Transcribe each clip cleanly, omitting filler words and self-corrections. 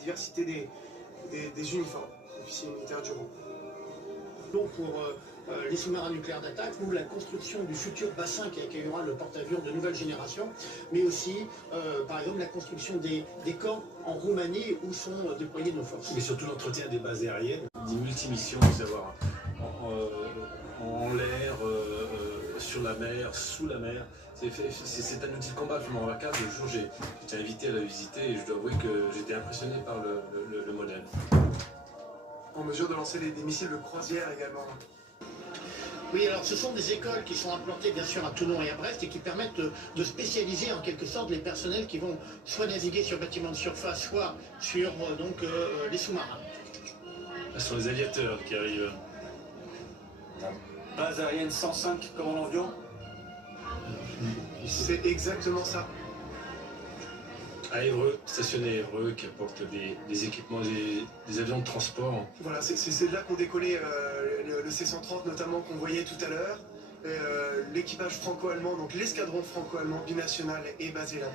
diversité des uniformes, officiers militaires du rang. Donc pour les sous-marins nucléaires d'attaque ou la construction du futur bassin qui accueillera le porte-avions de nouvelle génération, mais aussi par exemple la construction des camps en Roumanie où sont déployées nos forces. Mais surtout l'entretien des bases aériennes, des multimissions, savoir en l'air, sur la mer, sous la mer. C'est un outil de combat, Fumoir Vaca. Le jour j'ai été invité à la visiter et je dois avouer que j'étais impressionné par le modèle. En mesure de lancer des missiles de croisière également. Oui, alors ce sont des écoles qui sont implantées bien sûr à Toulon et à Brest et qui permettent de spécialiser en quelque sorte les personnels qui vont soit naviguer sur bâtiments de surface, soit sur les sous-marins. Ce sont les aviateurs qui arrivent. Base aérienne 105, commandant Vion. C'est exactement ça. À Évreux, stationné à Évreux, qui apporte des équipements, des avions de transport. Voilà, c'est de là qu'ont décollé le C-130 notamment qu'on voyait tout à l'heure. L'équipage franco-allemand, donc l'escadron franco-allemand binational est basé là-bas.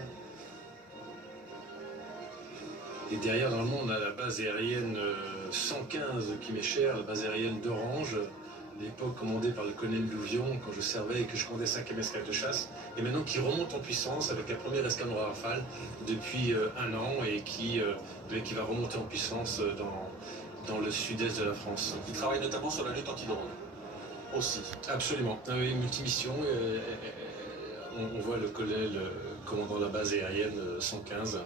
Et derrière dans le monde, on a la base aérienne 115 qui m'est chère, la base aérienne d'Orange, l'époque commandée par le colonel Louvion quand je servais et que je commandais 5e escadre de chasse, et maintenant qui remonte en puissance avec la première escadron Rafale depuis un an et qui va remonter en puissance dans le sud-est de la France. Il travaille notamment sur la lutte anti-drone. Aussi. Absolument. Oui, multimission. On voit le colonel commandant la base aérienne 115.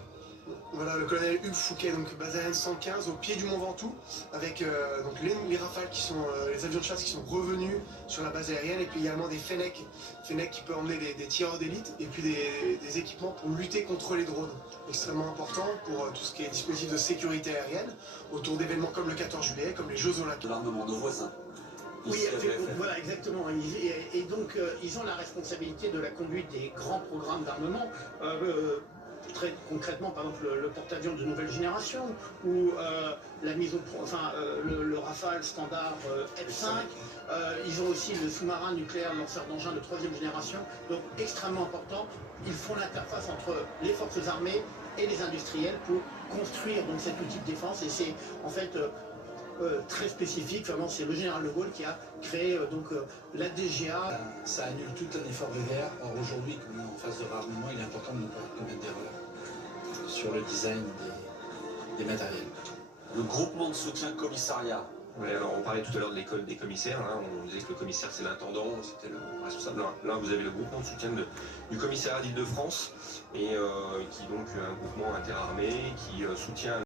Voilà, le colonel Hugues Fouquet, donc base aérienne 115 au pied du Mont Ventoux, avec donc les Rafales qui sont les avions de chasse qui sont revenus sur la base aérienne, et puis également des Fennec qui peut emmener des tireurs d'élite, et puis des équipements pour lutter contre les drones. Extrêmement important pour tout ce qui est dispositif de sécurité aérienne, autour d'événements comme le 14 juillet, comme les Jeux Olympiques. De l'armement, nos voisins. Oui, voilà, exactement. Et donc, ils ont la responsabilité de la conduite des grands programmes d'armement. Très concrètement, par exemple, le porte-avions de nouvelle génération ou la mise au le Rafale standard F5. Ils ont aussi le sous-marin nucléaire lanceur d'engins de 3e génération. Donc, extrêmement important. Ils font l'interface entre les forces armées et les industriels pour construire donc, cet outil de défense. Et c'est en fait très spécifique. Vraiment, c'est le général de Gaulle qui a créé la DGA. Ça annule tout un effort de guerre. Or aujourd'hui, comme on est en phase de réarmement, il est important de ne pas commettre d'erreurs sur le design des matériels. Le groupement de soutien commissariat. Oui, alors on parlait tout à l'heure de l'école des commissaires, hein. On disait que le commissaire c'est l'intendant, c'était le responsable. Là vous avez le groupement de soutien du commissariat d'Île-de-France, et qui est donc un groupement interarmé qui soutient